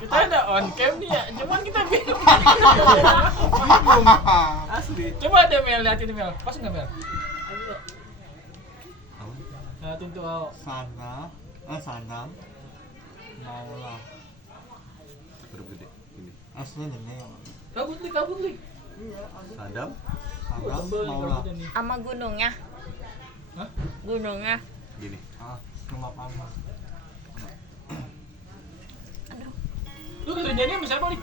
Kita ada on cam nih ya, cuman kita bingung. Asli. Coba ada Mel, liatin Mel. Pas nggak Mel? Liatin tuh. Sana maulah Huruf gede ini. asli nih. Kabut lik. Iya, Sadam. maulah. Sama gunungnya. Hah? Gunungnya. Gini. Cuma panas. Aduh. Lu kerjanya sama siapa nih?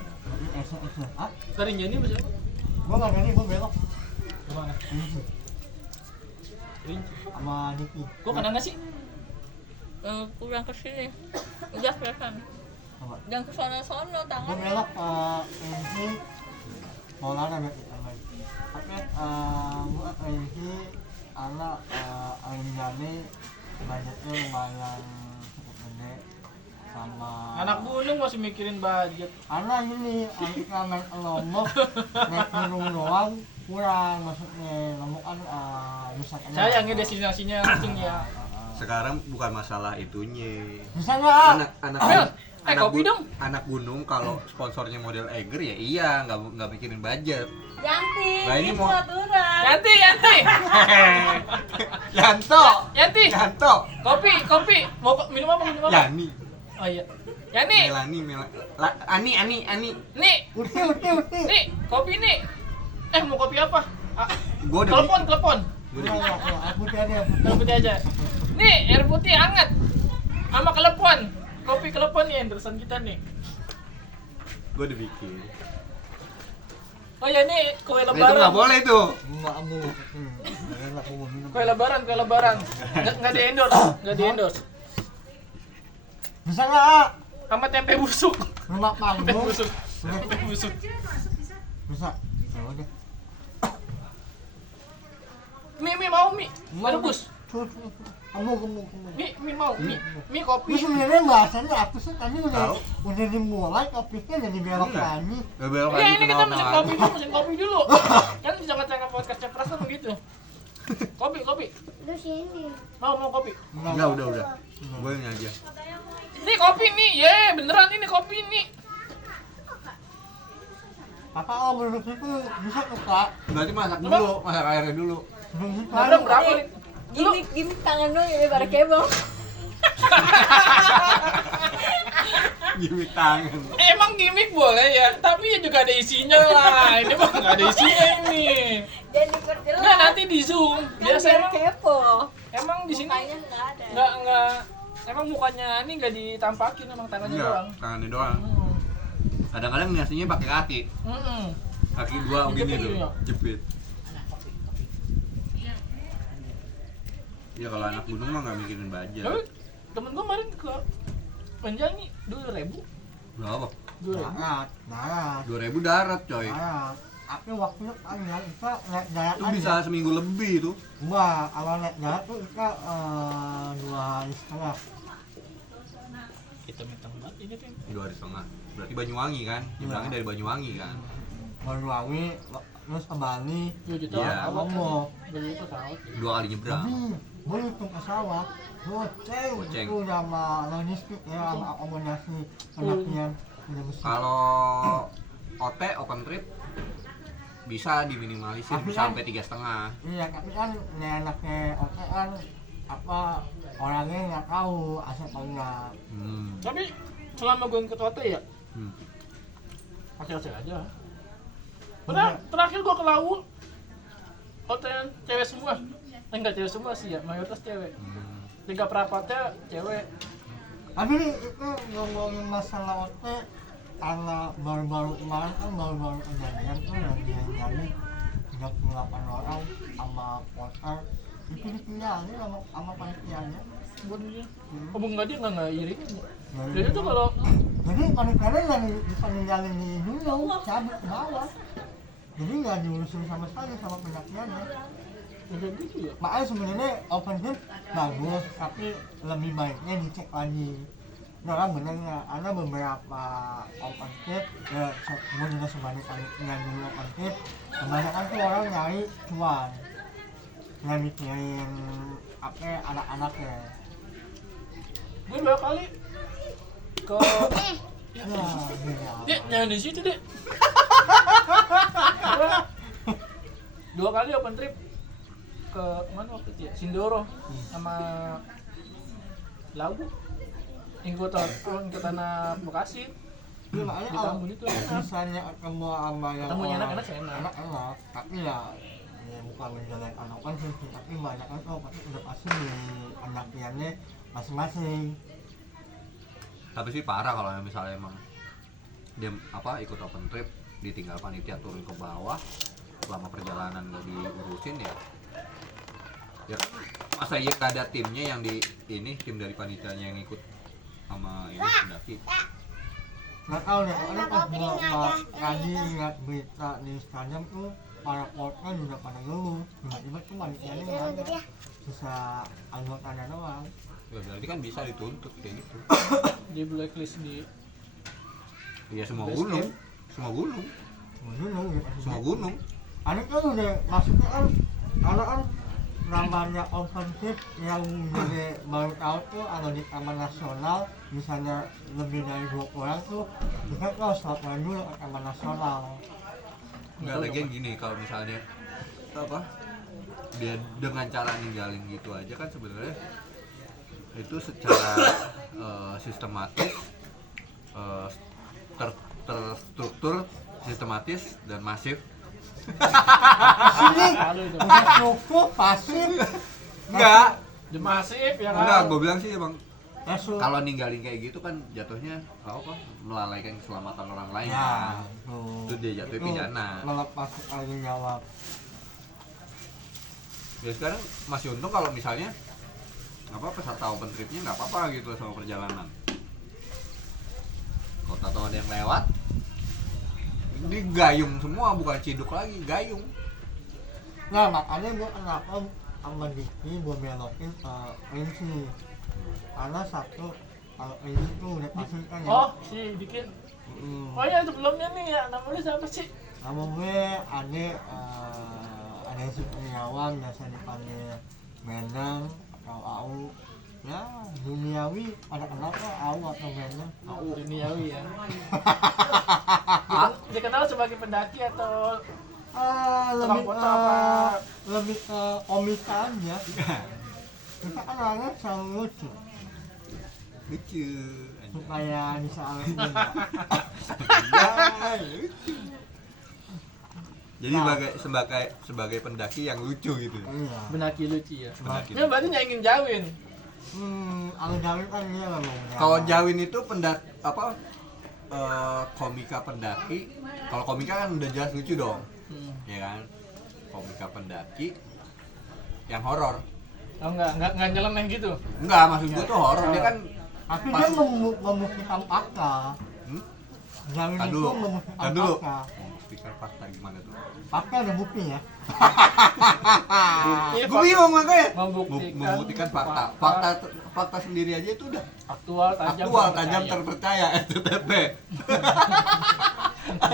Kerjanya sama siapa? Gua nggak gini, gua belok. Kemana? Rinci. Sama Niki. Gua kena nggak sih? Kurang ke sini. Udah kelihatan. Apa? Jangan ke sono-sono Gua tangan. belok ke Niki. Mau lana berarti aman. Oke, gua ke Niki. Anak Arinjani budgetnya lumayan cukup gede sama Anak gunung masih mikirin budget. anak ini main lombok naik gunung doang kurang maksudnya lombok kan misalnya Sayangnya destinasinya langsung ya. Sekarang bukan masalah itunya. bisa nggak Anak Mel, kopi dong. Anak gunung kalau sponsornya model Eiger ya iya, nggak mikirin budget. Yanti, Nah, ini itu mau- aturan. Yanti. Yanto. Yanti. Yanto. Kopi. Mau minum apa? Yani. Oh iya. Yani. Ani. Nih, uti nih, kopi nih. Mau kopi apa? Gua udah Telepon. ya aku tadi Air putih aja. Nih, air putih hangat. Sama kelepon. Kopi kelepon nih interesan kita nih. Gua udah bikin. Oh ya ini kue Itu lebaran. nggak boleh tuh. emakmu enak mau minum Kue lebaran. Nggak di endorse. bisa nggak Sama tempe busuk. rumah Tempe panggung busuk. Tempe busuk. bisa ya udah Mie mau mie. Rebus. kamu Mie mau mie kopi. Ini sebenarnya bahasanya aku sih tadi Tahu. udah dimulai kopinya jadi belok Iya. lagi. Gak belok Iya lagi ini kita mesin kopi dulu. Kan di tengah-tengah podcast Cepras kan begitu. Kopi. Lu sini. Mau kopi. Enggak, udah. Gue yang aja. Ini kopi nih, beneran ini kopi nih. Papa kalau menurut itu bisa tuh kak. Berarti masak airnya dulu. Belum Berapa berapa nih? Gimik tangan dong ya pada kebong. Gimik tangan. Emang gimmick boleh ya, tapi ya juga ada isinya lah. Ini mah nggak ada isinya ini. Jangan diperjelas. Nah nanti di zoom. Biasa Biar emang, kepo. emang di sini Mukanya nggak ada. nggak. Emang mukanya ini nggak ditampakin, emang tangannya doang. Tangannya doang. Kadang-kadang ngasihnya pakai kaki. Kaki dua begini Jepit tuh, ya? jepit. Ya kalau anak gunung mah nggak mikirin budget. Tapi temen gue kemarin ke Panjang nih 2.000. Berapa? 2.000. Darat. 2.000 darat coy. Tapi waktunya panjang kita naik darat Itu bisa seminggu lebih tuh. Wah, kalau naik darat tuh kita 2 hari setengah. Kita minta banget ini tuh. 2 hari setengah. Berarti Banyuwangi kan? Nyebrangnya dari Banyuwangi kan? Banyuwangi, terus ke Bali. 2 juta. Iya. Awal Ngomong. 2 juta pesawat. 2 kali nyebrang. Gue hitung pesawat, goceng itu sama logistik ya, sama akomodasi pendakian udah besar. Kalau OT open trip bisa diminimalisir Tapi bisa kan- sampai 3,5. Iya, tapi kan anaknya oke kan apa orangnya nggak tahu asal enggak. Tapi selama gue ikut OT ya, Hmm. hasil aja. Terakhir gue ke Lawu, OT cewek semua. Enggak cewek semua sih ya, mayoritas cewek. 3 perapatnya cewek. Tapi itu ngomongin masalah oke karena baru-baru kemarin kan baru-baru kejadian tuh yang dia jadi 38 orang sama poster itu ditinggalin sama panitianya. Sebenarnya, nggak dia nggak iri. Jadi Jadi tuh kalau jadi panitianya yang bisa ninggalin di dulu cabut ke bawah. Jadi nggak diurusin sama sekali sama pendakiannya. kayak gitu ya. Makanya sebenarnya open trip bagus, tapi lebih baiknya dicek lagi. Nah, bener nggak? Ada beberapa open trip, ya gue juga sebagai panitia dulu open trip, kebanyakan tuh orang nyari cuan, nggak mikirin apa anak-anaknya. Gue 2 kali ke Ya, ya. Dek, jangan di situ, Dek. Dua kali open trip ke mana waktu itu ya? Sindoro sama Lawu. Ikut tanah Bekasi. Ya, makanya Di kalau Tambun itu. misalnya ketemu sama yang Ketemunya orang- enak-enak sih, enak. enak, tapi ya bukan menjelekkan orang sih, tapi banyak kan pasti udah pasti di anaknya masing-masing. Tapi sih parah kalau misalnya emang dia ikut open trip ditinggal panitia turun ke bawah selama perjalanan gak diurusin ya masa iya gak ada timnya yang di ini tim dari panitianya yang ikut sama ini pendaki. Nggak tahu deh, karena pas gua tadi lihat berita di Instagram tuh para korban udah pada ngeluh, tiba-tiba tuh panitianya nggak ada, bisa anggotanya doang. Ya berarti kan bisa dituntut kayak gitu. Di blacklist di Iya semua Base gunung, camp. semua gunung, Gunung gitu. semua gunung. Ada kan udah maksudnya kan kalau kan namanya open trip yang jadi baru tahu tuh kalau di Taman Nasional misalnya lebih dari 2 orang tuh kita tuh harus laporan dulu ke Taman Nasional. Nggak lagi yang gini kalau misalnya dia dengan cara ninggalin gitu aja kan sebenarnya itu secara sistematis terstruktur sistematis dan masif. Sini Lalu itu. udah cukup pasif. Enggak, Demasif ya enggak, kan. gue bilang sih emang Masuk. kalau ninggalin kayak gitu kan jatuhnya melalaikan keselamatan orang lain Ya, kan. tuh. Itu dia jatuh pidana. Melepas tanggung jawab. Ya sekarang masih untung kalau misalnya peserta open tripnya nggak apa-apa gitu sama perjalanan. Kalau tahu ada yang lewat, ini gayung semua bukan ciduk lagi, gayung. Nah makanya gua kenapa sama Diki gua belokin ke Rinci. Karena satu kalau Rinci tuh udah pasti kan ya. Oh, si bikin. Mm. Oh ya sebelumnya nih ya, namanya siapa sih? Nama gue ada si Kurniawan, biasa dipanggil Menang atau Au. Ya duniawi pada kenapa Au atau Menang? Oh, duniawi ya. Dikenal sebagai pendaki atau Lebih foto ke apa? lebih ke komika aja. Kita kan orangnya selalu lucu Lucu. supaya bisa awet muda. Jadi sebagai pendaki yang lucu gitu. Iya. Pendaki lucu ya. Pendaki. Ini berarti nyanyiin Jawin. Kalau Jawin kan dia memang. Kalau Jawin itu komika pendaki. Kalau komika kan udah jelas lucu dong, ya kan? Komika pendaki yang horor. Oh enggak nyeleneh gitu. Enggak, maksud gua tuh horor. Dia kan Tapi pas- dia membuktikan fakta. Jawin Tan itu dulu. membuktikan Tan dulu. fakta. Speaker fakta gimana tuh? Fakta ada bukti ya. Iya, Gue bingung makanya. Membuktikan Membuktikan fakta. Fakta sendiri aja itu udah aktual, tajam, tajam terpercaya STTP.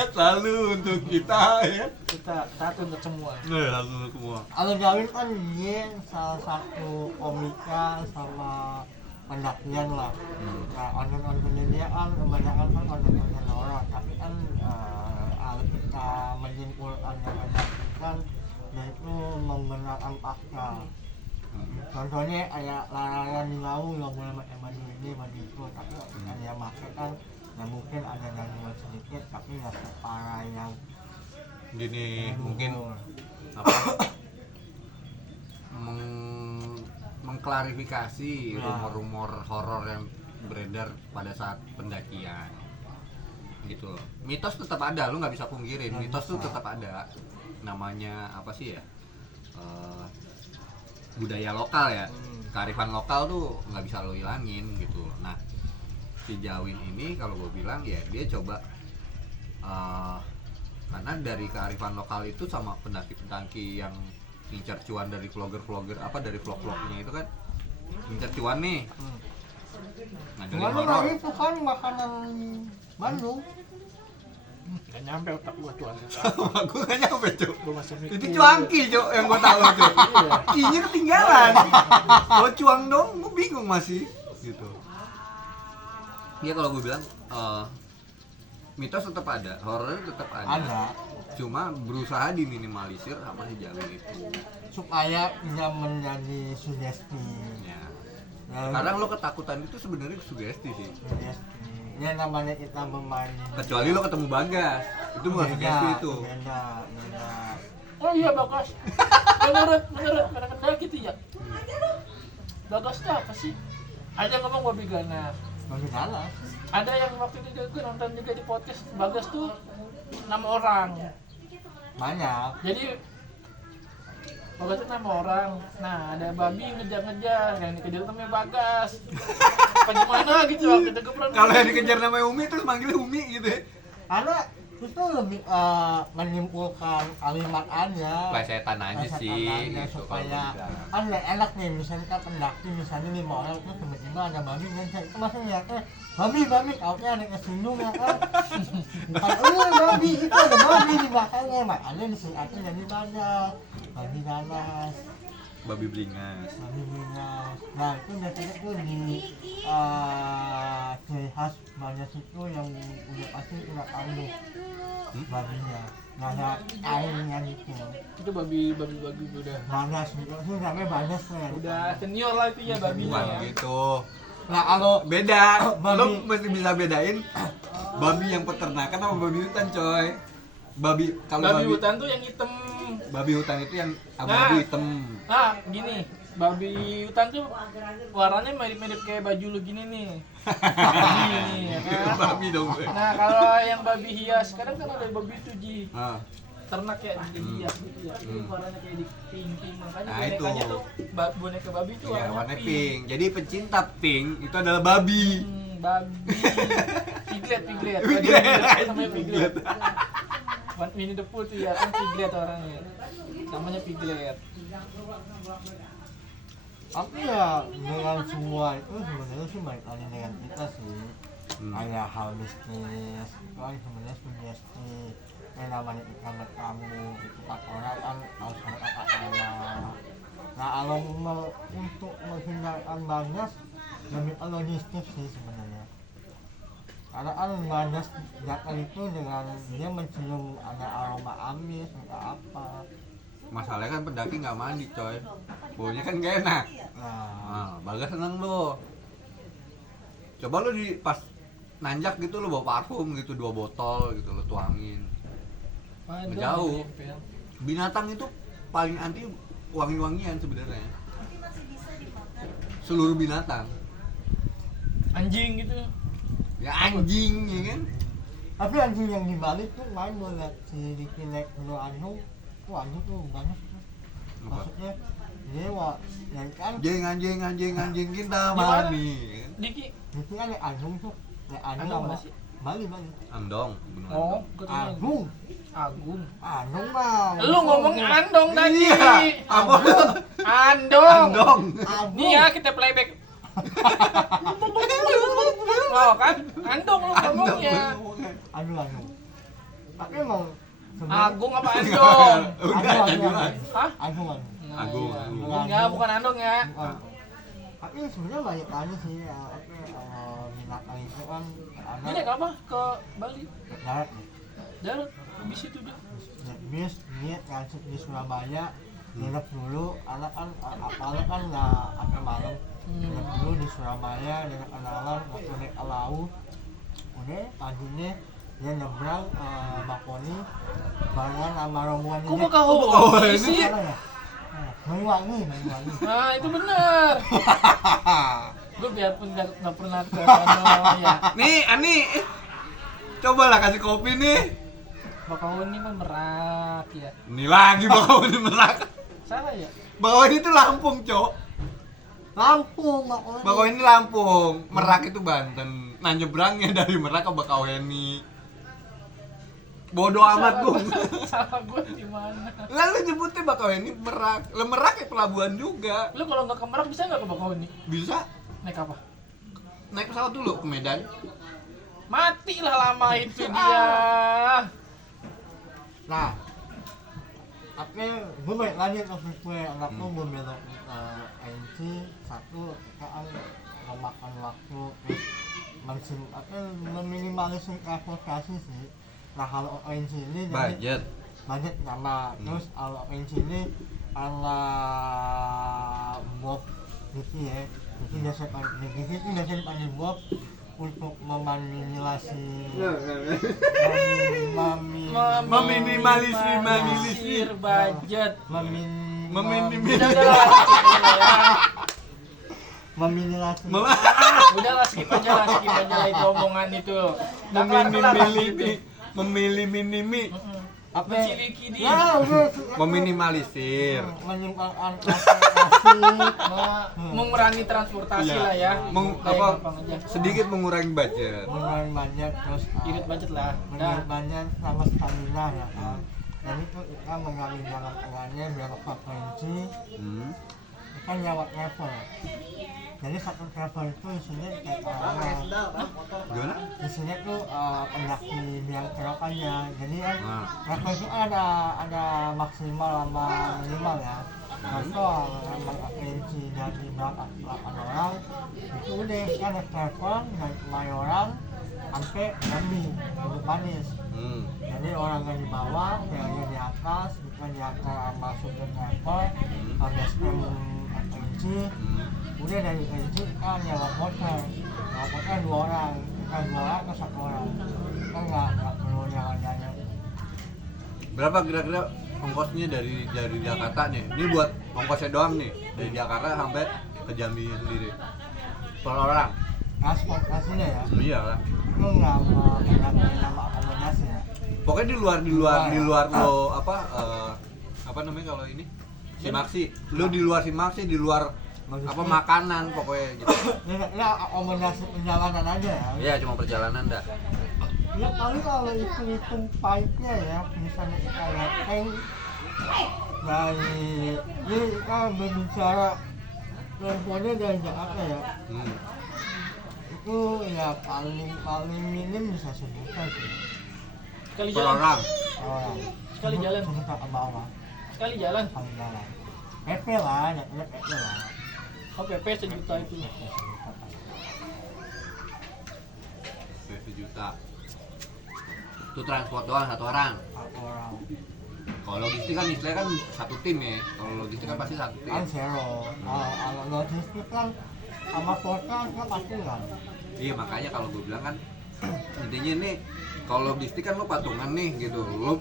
Selalu untuk kita ya. Kita satu untuk semua. Selalu untuk semua. Kalau Jawin kan dia salah satu komika sama pendakian lah. Nah, konten-kontennya dia kan kebanyakan kan konten-konten horor, tapi kan kalau kita menyimpulkan dan menyaksikan yaitu membenarkan fakta. Contohnya kayak larangan di laut nggak boleh pakai baju ini baju itu, tapi kan dia pakai kan ya mungkin ada gangguan sedikit tapi nggak separah yang Gini mungkin luhur. mengklarifikasi Ya. rumor-rumor horor yang beredar pada saat pendakian gitu. Mitos tetap ada, lu nggak bisa pungkirin. Nggak Mitos tuh bisa. tetap ada. Namanya apa sih ya? Budaya lokal ya. Kearifan lokal tuh nggak bisa lo hilangin gitu. Nah, si Jawin ini kalau gue bilang ya dia coba karena dari kearifan lokal itu sama pendaki-pendaki yang ngincar cuan dari vlogger-vlogger dari vlog-vlognya itu kan ngincar cuan nih. Ngandelin Cuman horor. itu kan makanan Bandung. Gak nyampe otak gua tuan. Gue gak nyampe cuk. Gua masih mikir. Itu cuangki cuk yang gue tahu cuk. Iya. Kinya ketinggalan. Kalau cuang dong gue bingung masih gitu. Iya kalau gue bilang mitos tetap ada, horor tetap Ada cuma berusaha diminimalisir sama si jalan itu supaya tidak menjadi sugesti. ya. Lalu, Kadang lo ketakutan itu sebenarnya sugesti sih, sugesti. Ya namanya kita bermain. kecuali lo ketemu Bagas itu bukan sugesti itu. Beda. Oh iya Bagas. menurut kadang-kadang gitu ya. Bagas tuh apa sih? Ada yang ngomong babi ganas. Bagi dalam. Ada yang waktu itu gue nonton juga di podcast Bagas tuh nama orang. Banyak. Jadi Bagas itu nama orang. Nah ada babi ngejar-ngejar, yang dikejar namanya Bagas. Apa gimana gitu waktu itu gue pernah. Kalau yang dikejar namanya Umi terus manggilnya Umi gitu ya. Karena itu lebih menyimpulkan kalimat aja. Plesetan aja Plesetan sih aja, gitu supaya kalau kan nggak enak nih misalnya kita pendaki misalnya 5 orang terus tiba-tiba ada babi dan itu masih lihatnya babi tautnya ada kesinggung ya kan. Bukan babi itu ada babi di belakangnya makanya disingkatnya jadi banyak babi ganas. babi beringas. Babi minyak. Nah itu biasanya tuh di ciri khas banyak itu yang udah pasti udah tahu babinya. Nggak ada airnya gitu. Itu babi udah Banas gitu sih namanya banas ya. udah senior lah itu ya babinya Bukan ya. gitu. Nah kalau Beda. Babi. Lo mesti bisa bedain babi yang peternakan sama babi hutan, coy. Kalau Babi babi hutan tuh yang hitam. babi hutan itu yang Nah. abu-abu hitam. Nah, gini, babi hutan tuh warnanya mirip-mirip kayak baju lu gini nih. Gini, ya kan? Babi dong gue. Nah, kalau yang babi hias, kadang kan ada babi itu Ji. Ah, Ternak ya, jadi hias gitu ya. Itu warnanya kayak di pink. Makanya Nah, bonekanya itu. tuh boneka babi itu iya, warnanya warna pink. pink. Jadi pecinta pink itu adalah babi. Babi. Piglet. Piglet. Namanya piglet. Winnie the Pooh tuh ya, kan piglet orangnya. Namanya piglet. tapi ya dengan semua itu sebenarnya sih balik lagi dengan kita sih. Kayak hal mistis itu kan sebenarnya sugesti. Yang namanya kita bertamu itu kan orang kan harus kata Allah. Nah kalau untuk menghindarkan bagas lebih logistik sih sebenarnya. Karena kan bagas jatuh itu dengan dia mencium ada aroma amis atau apa. Masalahnya kan pendaki nggak mandi, coy. Baunya kan gak enak. Nah, Nah, Bagas seneng lo. Coba lo di pas nanjak gitu lo bawa parfum gitu 2 botol gitu lo tuangin. Waduh, Jauh. nempel. Binatang itu paling anti wangi-wangian sebenarnya. Seluruh binatang. Anjing gitu. Ya anjing ya kan. tapi anjing yang di Bali tuh main gue liat si Diki naik Gunung Anung tuh anjing tuh banyak tuh. Apa? Maksudnya dia yang kan Anjing kita Gimana? mani. Diki. Diki kan naik Anung tuh naik Anung Anung sama mana sih? Bali Andong. Gunung Oh, Andong. gue tahu. Agung Agung. Anung bang Lu ngomong andong tadi. Iya. Apa? Andong. Andong. Nih ya kita playback. Oh kan, andong lu ngomongnya. Anung tapi emang Agung apa andong? Agung Hah? Agung Nah, Agung, iya. Agung. Ya, bukan andong ya. tapi sebenarnya banyak lagi sih ya binatang itu kan Ini naik apa ke Bali? darat Darat, bis itu dia. bis niat transit di Surabaya nginep dulu anak kan apalnya kan nggak sampai malam nginep dulu di Surabaya dengan kenalan waktu naik ke laut udah paginya dia nyebrang Makoni barengan sama rombongan Kok ini bakal ini sih? Maiwangi Nah, itu bener. Gue biarpun nggak pernah ke sana ya. Nih, Ani. Coba lah kasih kopi nih. Bakauheni mah Merak ya. Ini lagi Bakauheni Merak. Salah ya? Bakauheni itu Lampung, Cok. Lampung Makoni Bakauheni Lampung, Merak itu Banten. Nah, nyebrangnya dari Merak ke Bakauheni. Bodoh amat gue. Salah gue di mana? Lalu nyebutnya Bakauheni Merak. Lah Merak ya pelabuhan juga. Lu kalau nggak ke Merak bisa nggak ke Bakauheni? Bisa Naik apa? naik pesawat dulu ke Medan. Mati lah lama itu dia. nah tapi gue balik lagi ke gue anak tuh gue belok NC satu kan memakan waktu terus meminimalisir transportasi sih. Nah kalau ONC ini Budget. budget nama, terus kalau ONC ini ala Bob gitu ya. Jadi biasanya dipanggil Bob untuk meminimalisir meminimalisir budget. meminimalisir Udahlah skip aja lah itu omongan itu. Memilih apa Menciliki dia. ya udah meminimalisir menyimpangkan transportasi Mengurangi transportasi lah ya. Kayak gampang aja. sedikit mengurangi budget. mengurangi banyak terus Irit budget lah. mengurangi banyak sama stamina ya kan. Jadi itu kita mengambil jalan tengahnya biar frekuensi kita lewat travel. Jadi satu travel itu isinya kayak Gimana? isinya tuh pendaki biar kerokannya. Jadi kan Nah. travel itu ada maksimal sama minimal ya. Contoh memang frekuensi dari berapa 8 orang itu udah kita ada travel dari 5 orang sampai Jambi untuk Panis. Jadi orang yang di bawah, yang di atas, bukan di atas masuk ke travel, ada stem frekuensi. Udah dari frekuensi kan nyawa motor 2 orang, kita 2 orang ke 1 orang. Kita nggak perlu nyawa-nyawa. Berapa kira-kira ongkosnya dari Jakarta nih? Ini buat ongkosnya doang nih, dari Jakarta sampai ke Jambi sendiri. Per orang. Transportasinya ya, Iya lah. itu nggak mau nama akomodasi ya. Pokoknya di luar lo apa namanya kalau ini? Simaksi. Lo di luar Simaksi, di luar apa makanan pokoknya gitu. Ini akomodasi perjalanan aja ya. Iya, cuma perjalanan dah. Ya paling kalau hitung pahitnya ya, misalnya kita rating dari ini kita berbicara teleponnya dari Jakarta ya, itu ya paling minim bisa 1 juta sih Sekali Per jalan. orang. orang. Sekali jalan. Sejuta ke bawah, Sekali jalan. paling jalan. PP lah, ya PP lah. Oh PP 1 juta itu. Sejuta. Itu transport doang 1 orang. Satu orang. Kalau logistik kan istilahnya kan 1 tim ya. Kalau logistik kan pasti 1 tim. Kan zero. Kalau logistik kan sama kota kan pasti kan. Iya, makanya kalau gue bilang kan intinya nih kalau logistik kan lo patungan nih gitu. Lo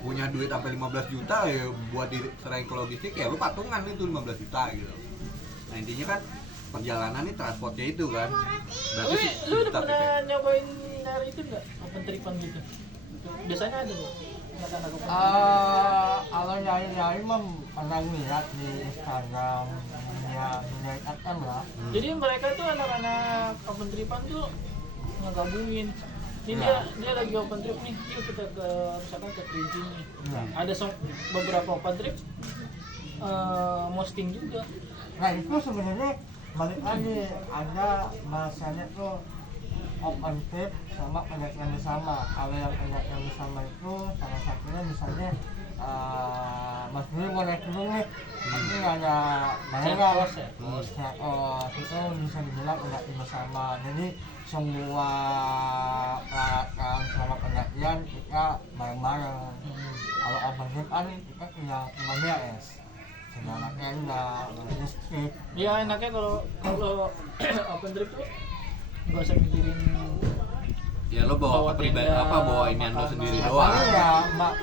punya duit sampai 15 juta ya buat diserahin ke logistik ya lo patungan itu 15 juta gitu. Nah, intinya kan perjalanan nih transportnya itu kan. Berarti Lu udah 1 juta PP. pernah nyobain nyari itu enggak? Open tripan gitu. Biasanya ada tuh. Enggak ada open trip. Kalau nyari mah pernah lihat di Instagram ya akan lah. Jadi mereka tuh anak-anak open tripan tuh ngegabungin. Ini dia lagi open trip nih, yuk kita ke misalkan ke Kerinci nih. Ada beberapa open trip posting juga. Nah itu sebenarnya balik lagi ada bahasanya tuh open trip sama pendakian bersama. Kalau yang pendakian bersama itu salah satunya misalnya Mas Dwi mau naik gunung nih, tapi nggak ada bayaran. Itu bisa dibilang pendakian bersama. Jadi semua peralatan sama pendakian kita bareng-bareng. Kalau open trip kan kita tinggal beres. Segala tenda, logistik. Ya enaknya kalau open trip tuh nggak usah mikirin Ya lo bawa kepribadian tenda, apa bawa inian lo sendiri makanan. doang. Paling ya mbak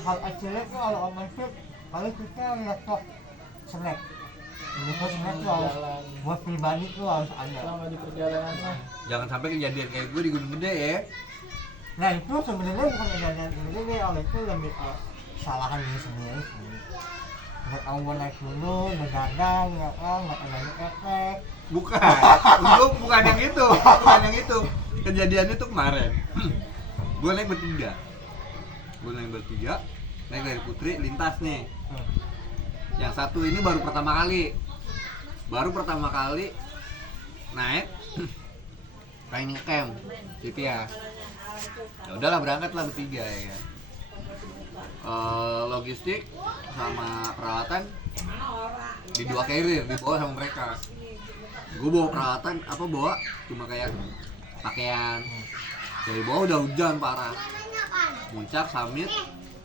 hal kecilnya tuh kalau open trip paling kita laptop snack. Ini tuh snack tuh harus Jalan. buat pribadi tuh harus ada. Selama di perjalanan mah. Jangan sampai kejadian kayak gue di Gunung Gede ya. Nah itu sebenarnya bukan kejadian ini nih, oleh itu lebih kesalahan diri sendiri sih. Nggak tahu mau naik gunung, begadang, ya kan, nggak ada efek. Bukan, gue bukan yang itu, bukan yang itu. Kejadiannya tuh kemarin. Gue naik bertiga, naik dari Putri, lintas nih. Yang satu ini baru pertama kali naik, pengen ngecamp, gitu ya. Ya udahlah berangkat lah bertiga ya kan. Logistik sama peralatan di 2 carrier dibawa sama mereka. Gue bawa peralatan apa bawa cuma kayak pakaian. Dari bawah udah hujan parah. Muncak summit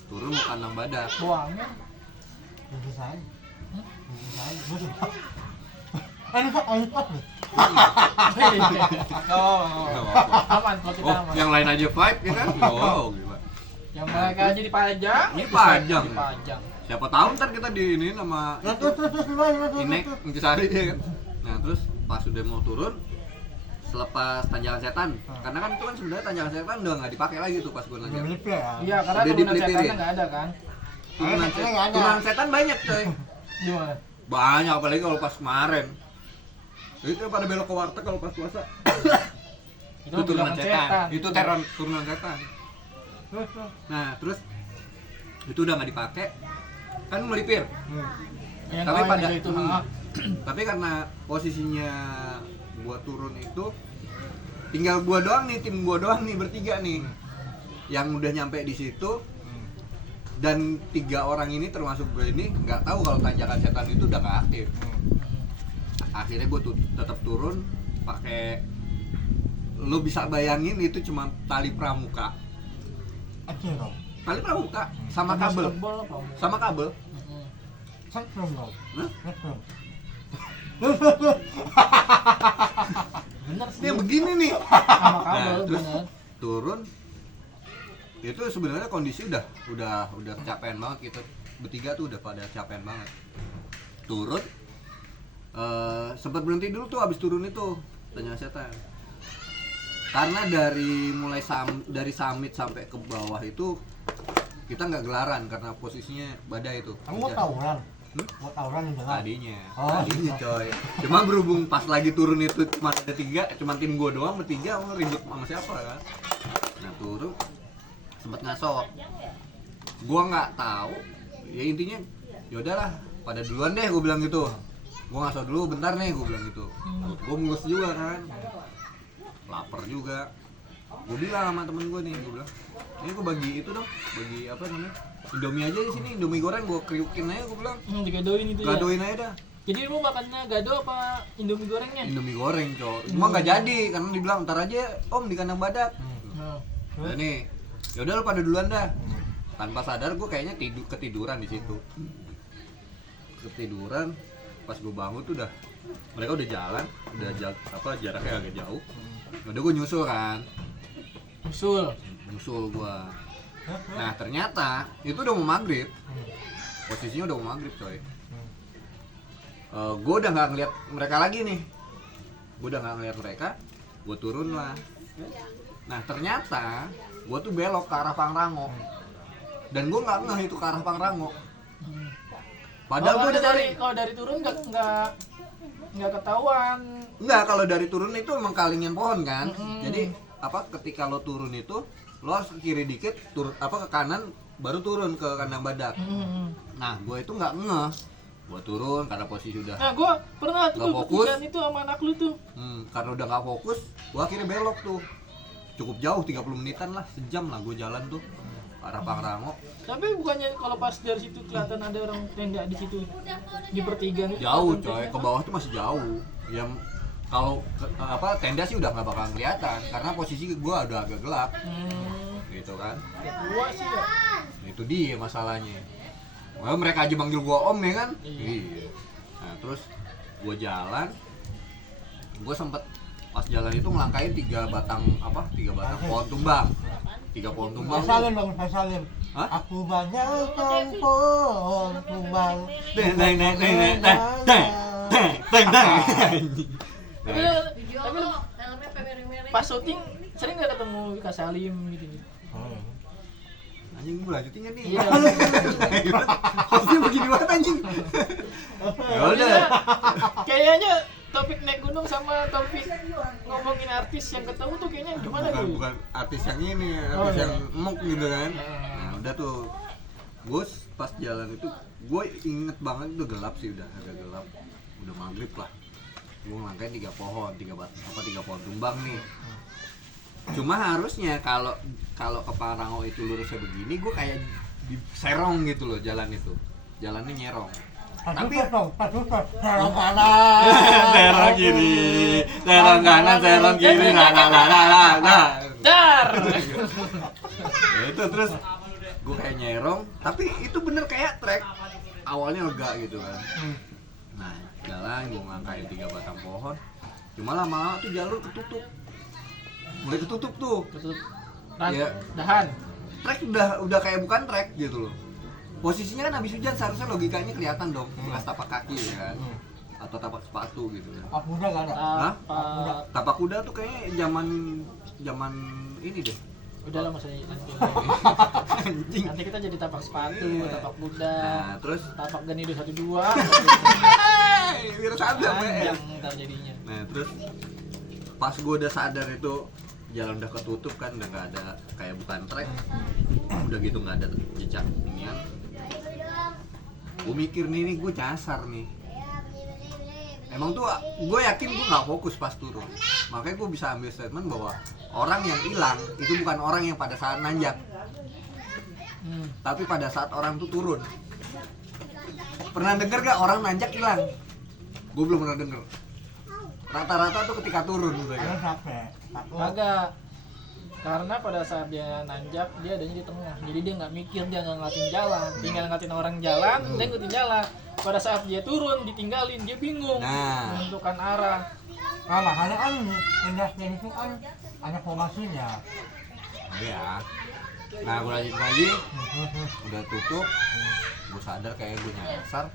turun mau kandang badak. Buangnya. Bisa saya. Bisa saya. Gue suka. Enak nih. Oh, Nggak apa-apa. aman kalau kita Oh, aman. yang lain aja vibe ya kan? Oh, gila. Yang mereka aja dipajang. Ini pajang. Dipajang. Siapa tahu ntar kita di ini sama Terus gimana? Inek Intisari ya kan. Nah, terus pas udah mau turun selepas tanjakan setan. Karena kan itu kan sebenarnya tanjakan setan udah nggak dipakai lagi tuh pas gue Udah nanjak. melipir ya? Iya, karena Udah turunan dipelipirin. setannya nggak ada kan? Turunan Setannya nggak ada. turunan setan banyak coy. Gimana? Banyak apalagi kalau pas kemarin. Itu pada belok ke warteg kalau pas puasa. Itu turunan setan. Itu turunan setan. Terus. Nah, terus itu udah nggak dipakai. Kan melipir. Yang Tapi lain pada aja itu. Ah. tapi karena posisinya gua turun itu tinggal gua doang nih, tim gua doang nih bertiga nih. Yang udah nyampe di situ dan 3 orang ini termasuk gue ini nggak tahu kalau tanjakan setan itu udah nggak aktif. Akhirnya gue tetap turun pakai, lu bisa bayangin itu cuma tali pramuka, Acil dong. tali pramuka sama kabel, Tebal apa? sama kabel. Mm-mm. Setrum dong. Hah? Setrum. Bener Ini sih. yang begini nih. Sama kabel Nah, terus bener. turun itu sebenarnya kondisi udah kecapean banget gitu, bertiga tuh udah pada capean banget. Turun sempat berhenti dulu tuh abis turun itu tanjakan setan, karena dari mulai dari summit sampai ke bawah itu kita nggak gelaran karena posisinya badai itu. Kamu mau Hujan. tawuran? Mau tawuran di jalan? Tadinya, Oh. tadinya coy. Cuma berhubung pas lagi turun itu cuma ada 3, cuma tim gua doang bertiga, mau ribut sama siapa kan? Nah turun sempet ngasok. Gua nggak tahu. Ya intinya, yaudahlah, pada duluan deh, gua bilang gitu. Gua ngasok dulu, bentar nih, gua bilang gitu. Gua mulus juga kan, lapar juga. Gua bilang sama temen gua nih, gua bilang, ini gua bagi itu dong, bagi apa namanya? Indomie aja di sini, Indomie goreng gua kriukin aja, gua bilang. Digadoin itu ya. Gadoin aja dah. Jadi lu makannya gado apa Indomie gorengnya? Indomie goreng cowok, cuma nggak jadi karena dibilang ntar aja om di kandang badak. Nah, Nah nih, yaudah lo pada duluan dah. Tanpa sadar gue kayaknya ketiduran di situ. Ketiduran, pas gue bangun tuh udah mereka udah jalan, udah jaraknya agak jauh. Udah gue nyusul kan, nyusul gue. Nah ternyata itu udah mau maghrib, posisinya udah mau maghrib coy. Gue udah nggak ngeliat mereka lagi nih, gue turun lah. Nah ternyata gue tuh belok ke arah Pangrango, dan gue nggak ngeh itu ke arah Pangrango. Padahal gue udah kalau dari turun nggak ketahuan. nggak, kalau dari turun itu emang kalingan pohon kan. Mm-mm. Jadi apa ketika lo turun itu lo harus ke kiri dikit, ke kanan baru turun ke kandang badak. Nah gue itu nggak ngeh, gue turun karena posisi udah Nah, gua pernah tuh Nggak fokus. ketigaan itu sama anak lu tuh. karena udah nggak fokus, gue akhirnya belok tuh cukup jauh, 30 menitan lah, sejam lah gue jalan tuh ke arah Pangrango. Tapi bukannya kalau pas dari situ kelihatan ada orang tenda di situ di pertigaan itu? Jauh kelihatan coy, tenda. ke bawah tuh masih jauh. Yang kalau tenda sih udah nggak bakal kelihatan karena posisi gue udah agak gelap gitu kan. Tua sih ya. Itu dia masalahnya. Well, mereka aja manggil gue om ya kan. Iya. Nah terus gue jalan, gue sempet pas jalan itu ngelangkain 3 batang pohon tumbang. 3 pohon tumbang. Salim dong, salim. Hah? Aku banyakkan pohon tumbang. Deng deng deng deng deng deng deng deng. Tapi lu pas syuting sering nggak ketemu Kak Salim gitu? Anjing gue lanjutin nggak nih? Iya. Hostnya begini banget anjing. Ya udah. Kayaknya topik naik gunung sama topik ngomongin artis yang ketemu tuh kayaknya gimana tuh? Bukan artis yang ini, Oh, artis iya. yang emok gitu kan. Nah udah tuh, gue pas jalan itu gue inget banget itu gelap sih, udah agak gelap, udah maghrib lah. Gue ngelangkain 3 pohon tumbang nih. Cuma harusnya kalau ke Pangrango itu lurusnya begini, gue kayak di serong gitu loh jalan itu, jalannya nyerong. Tapi serong kanan. serong kiri, serong kanan, serong kiri, nah. Dar. Ya itu terus gue kayak nyerong, tapi itu bener kayak trek. Awalnya lega gitu kan. Nah, jalan gue ngangkain 3 batang pohon. Cuma lama-lama tuh jalur ketutup. Mulai ketutup tuh. Tutup. Iya. Dahan. Trek udah kayak bukan trek gitu loh. Posisinya kan habis hujan seharusnya logikanya kelihatan dong, bekas tapak kaki ya kan. Atau tapak sepatu gitu kan. Pak muda nggak ada. Hah? Tapak. Tapak kuda tuh kayaknya zaman ini deh. Udah lah maksudnya nanti. Anjing. Nanti kita jadi tapak sepatu, Iya. tapak kuda, Nah, terus tapak geni 1 2. biar sadar Panjang ya. ntar jadinya. Nah, terus pas gue udah sadar itu jalan udah ketutup kan, udah nggak ada kayak bukan trek, udah gitu nggak ada jejak inian. Gue mikir nih gue nyasar nih. Emang tuh gue yakin gue nggak fokus pas turun, makanya gue bisa ambil statement bahwa orang yang hilang itu bukan orang yang pada saat nanjak, tapi pada saat orang tuh turun. Pernah denger gak orang nanjak hilang? Gue belum pernah denger. Rata-rata tuh ketika turun gitu Karena ya. capek. Takut. Kagak. Karena pada saat dia nanjak, dia adanya di tengah. Jadi dia nggak mikir, dia nggak ngeliatin jalan. Tinggal ngeliatin orang jalan, dia ngikutin jalan. Pada saat dia turun, ditinggalin, dia bingung Nah. menentukan arah. Nah, makanya kan industri itu kan ada formasinya. Ya. Nah, gue lanjut lagi, udah tutup, gue sadar kayak gue nyasar.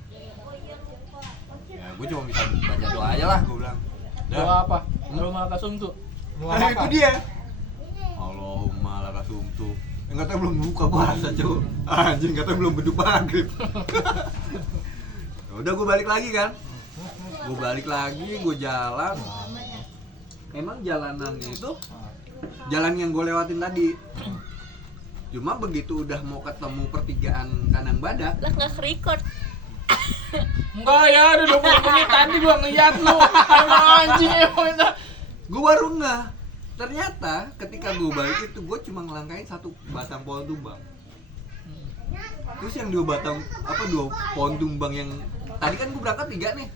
Ya, gue cuma bisa baca doa aja lah, gue bilang. Doa apa? Allahumma lakasumtu. Doa Nah, itu apa? dia. Allahumma lakasumtu. Katanya belum buka puasa, cuy. Anjing, katanya belum beduk maghrib. Udah gue balik lagi kan. Gue balik lagi, gue jalan. Emang jalanannya itu jalan yang gue lewatin tadi. Cuma begitu udah mau ketemu pertigaan Kandang Badak, Lah nggak record. Enggak ya, udah 20 menit tadi gua ngeliat lu. Emang anjing emang itu. gue baru nggak. Ternyata ketika gue balik itu gue cuma ngelangkain 1 batang pohon tumbang. Terus yang 2 pohon tumbang yang tadi kan gue berangkat 3 nih.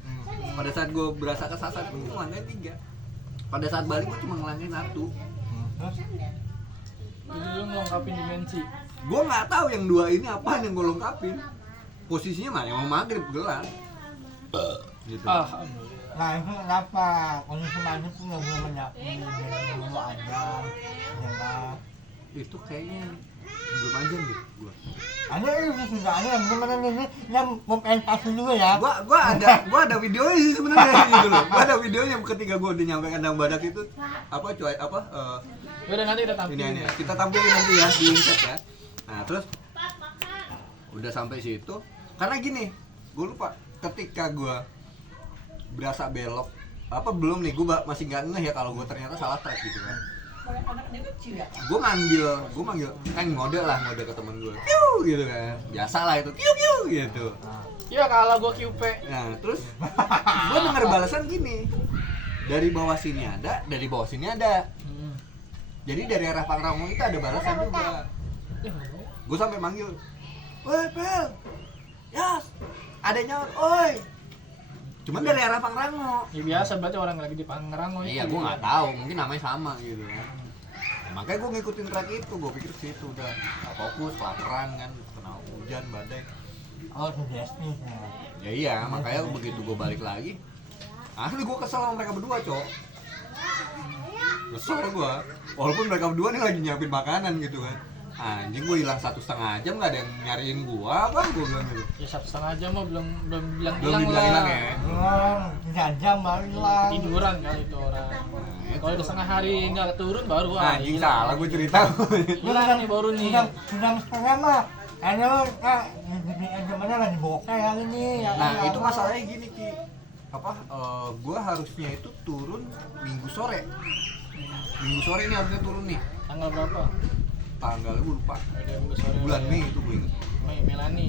Pada saat gue berasa kesasar itu gue ngelangkain 3. Pada saat balik gue cuma ngelangkain 1. Jadi lu ngelengkapin dimensi. Gue nggak tahu yang 2 ini apaan yang gue lengkapin. Posisinya mah emang maghrib gelap. Gitu. Alhamdulillah. Nah itu kenapa kondisi maghrib tuh nggak boleh menyapi dari dulu aja ya. Itu kayaknya belum aja deh gue. Ada ini sudah ada yang beneran ini yang mau presentasi dulu ya. Gua ada videonya sih sebenarnya gitu loh. Gua ada videonya ketika gua udah nyampe Kandang Badak itu Udah nanti kita tampilin. ini kita tampilin nanti ya di insert ya. Nah, terus udah sampai situ karena gini, gua lupa ketika gua berasa belok belum nih, gua masih nggak ngeh ya kalau gua ternyata salah track gitu kan. Gue manggil kan ngode ke temen gue, gitu kan, biasa lah itu, gitu. Iya kalau gua QP. Nah terus gue denger balasan gini, dari bawah sini ada, dari bawah sini ada. Jadi dari arah Pangrango itu ada balasan juga. Gue sampai manggil, woi Pel, Yas, ada nyaut, oi. Cuman dari arah Pangrango. Ya biasa berarti orang lagi di Pangrango. Iya, gue nggak tahu, mungkin namanya sama gitu kan. Ya, makanya gue ngikutin track itu, gue pikir situ udah nggak fokus, kelaparan kan, kena hujan, badai. Oh sugesti ya. Ya iya, makanya begitu gue balik lagi, asli gue kesel sama mereka berdua, cok. Kesel gue, walaupun mereka berdua nih lagi nyiapin makanan gitu kan. Anjing, gue hilang 1,5 jam nggak ada yang nyariin gue, apa gue bilang gitu. Ya 1,5 jam mah belum bilang Belum dibilang hilang ya. Belum 3 jam baru hilang. Tiduran kali itu orang. Kalau udah setengah hari nggak turun baru Anjing, hilang. salah gue cerita. Hilang nih baru nih. Sudah setengah mah. Aduh, gimana lagi bokeh yang ini? Nah itu masalahnya gini Ki, gue harusnya itu turun Minggu sore ini harusnya turun nih. Tanggal berapa? Tanggalnya gue lupa. Ada Minggu sore. Bulan Mei itu gue inget. Mei Melani.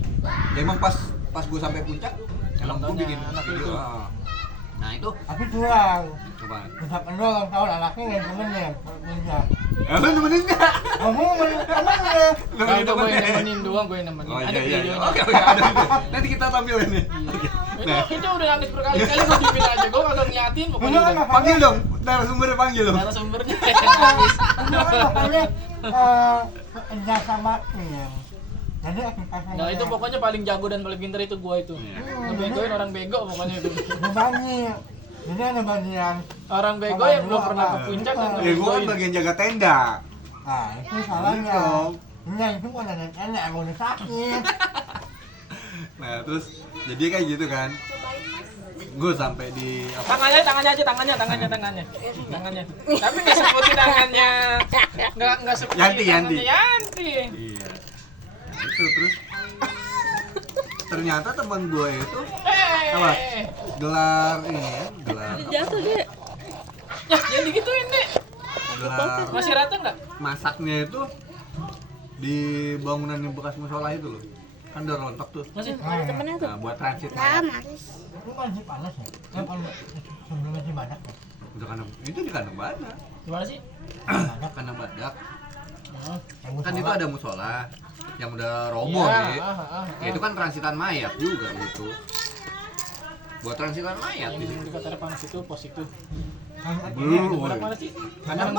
Ya emang pas gue sampai puncak, emang gue bikin anak video. itu. Nah itu tapi curang. coba. Bisa penuh ulang tahun anaknya nggak temenin. Punya. Lu nemenin nggak? Kamu temennya. Nah, Nah, itu gue temennya. yang nemenin doang, gue yang nemenin. Oh Ada iya iya. videonya. Oke ada. Nanti kita tampilin nih. Iya. Itu udah nangis berkali-kali gue dipin aja, gue kagak niatin pokoknya Enggak, udah. Panggil dong, narasumbernya panggil dong. Narasumbernya yang nangis. makanya kerja sama tim. Jadi aktivitasnya Nah itu pokoknya paling jago dan paling pintar itu gue itu. Iya. Ngebegoin orang bego pokoknya itu. berbagi. Jadi ada bagian, Orang bego yang belum pernah ke puncak yang Ya gua kan ngebegoin. bagian jaga tenda. nah itu salahnya. Dong. Enggak, itu bukan ada enak, aku udah sakit. Nah terus jadi kayak gitu kan. Gue sampai di apa? Tangannya aja, tangannya. Tapi nggak seperti tangannya, nggak seperti Yanti. tangannya Yanti. Iya. Nah, itu terus ternyata teman gue itu apa? Gelar ini ya, gelar apa? Jatuh dia. Ya, jangan digituin deh. Gelar Masih rata nggak? masaknya itu di bangunan yang bekas musola itu loh. Kan udah rontok tuh. Masih. Temennya tuh. Nah, buat transit. Itu kan masih panas ya? Yang paling sebelumnya sih banyak ya? Udah kandang, itu di kandang badak. Gimana sih? Banyak. Kandang badak. Oh. Yang Kan itu musola. ada musola yang udah roboh Iya, ya. Ya itu kan transitan mayat juga gitu. Buat transitan mayat di situ. Yang dekat air panas itu pos itu. Belum. Mana mana sih? Kandang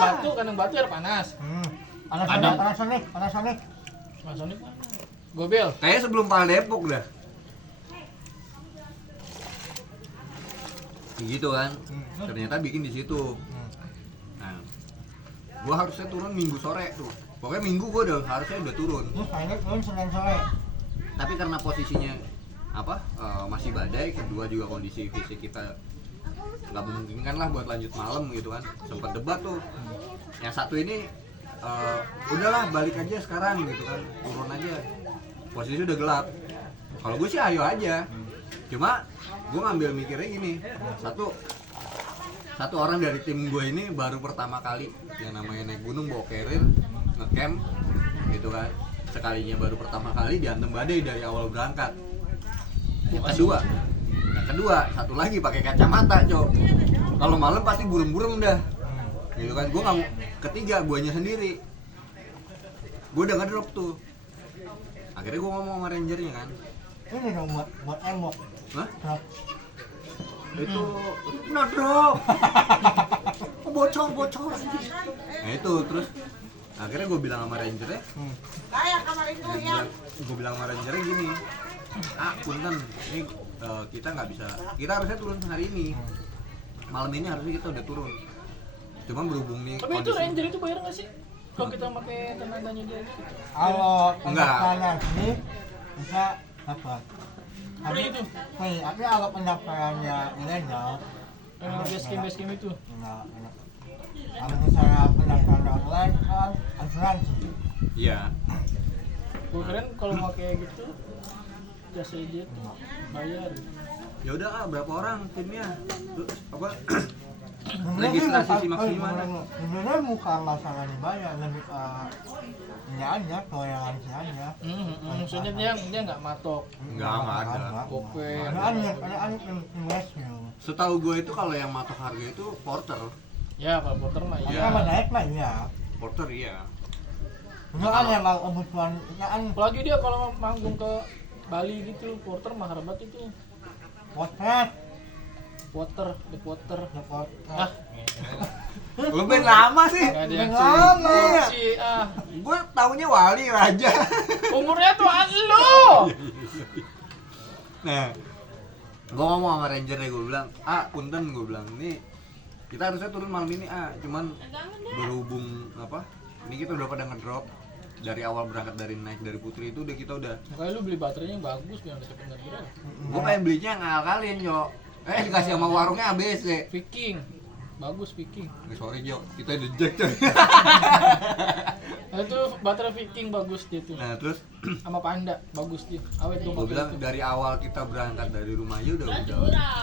batu air panas. Ada. Panasonic. Masuk mana? Gobel. Kayaknya sebelum Pal Depok dah. Gitu kan. Ternyata bikin di situ. Nah, gua harusnya turun Minggu sore tuh. Pokoknya Minggu gua harusnya udah turun. Terus kayaknya turun Senin sore. Tapi karena posisinya apa masih badai, kedua juga kondisi fisik kita nggak memungkinkan lah buat lanjut malam gitu kan. Sempat debat tuh. Yang satu ini udahlah balik aja sekarang gitu kan, turun aja. Posisi udah gelap. Kalau gue sih ayo aja. Cuma gue ngambil mikirnya gini, satu orang dari tim gue ini baru pertama kali yang namanya naik gunung bawa carrier ngecamp gitu kan. Sekalinya baru pertama kali diantem badai dari awal berangkat. Yang kedua satu lagi pakai kacamata cok. Kalau malam pasti burem-burem dah gitu kan. Gue nggak mau ketiga, guanya sendiri. Gue udah ngedrop tuh. Akhirnya gue ngomong sama rangernya kan, Ini dong buat emok. hah? Drop. Itu no drop. bocor nah itu terus akhirnya gue bilang sama rangernya, gue bilang sama rangernya gini, punten ini kita nggak bisa, kita harusnya turun hari ini, malam ini harusnya kita udah turun, cuma berhubung nih Tapi itu ranger itu bayar nggak sih? Kalau kita pakai tenaganya dia gitu. Kalau Enggak. pendaftaran sini bisa apa? Free itu. Free, tapi kalau pendaftarannya ilegal, Base camp itu. enggak. Kalau misalnya pendaftaran online kan asuransi. iya. Gue keren kalau mau kayak gitu jasa jet bayar. Ya udah berapa orang timnya? Terus apa? Sebenarnya Registrasi maksimal. Sebenarnya bukan masalah dibayar, lebih ini aja, toleransi aja. Maksudnya dia nggak matok. Enggak ada. Oke. Ada rescue. Setahu gue itu kalau yang matok harga itu porter. Ya kalau porter mah Tapi ya. sama naik mah iya. Porter iya. Itu kan emang kebutuhan kita kan Apalagi dia kalau manggung ke Bali gitu, porter mah harbat itu. potret, The porter. dapat Ah, Lu band lama sih. nggak ada yang Lama. kursi. Ah, Gue taunya Wali Raja. umurnya tuh lu. Nah, gue ngomong sama rangernya, gue bilang, punten, gue bilang, ini kita harusnya turun malam ini, cuman berhubung apa? Ini kita udah pada ngedrop dari awal berangkat dari naik dari Putri itu udah kita udah. Makanya lu beli baterainya yang bagus biar bisa bener gitu. Gue pengen belinya yang ngakal-kalin, Jo. Dikasih sama warungnya ABC. Viking. Bagus Viking. Sorry, Jo, kita dejek, coy. Nah, itu baterai Viking bagus dia tuh. Nah, terus Sama Panda bagus dia. Awet gua gue pakai bilang itu. dari awal kita berangkat dari rumah aja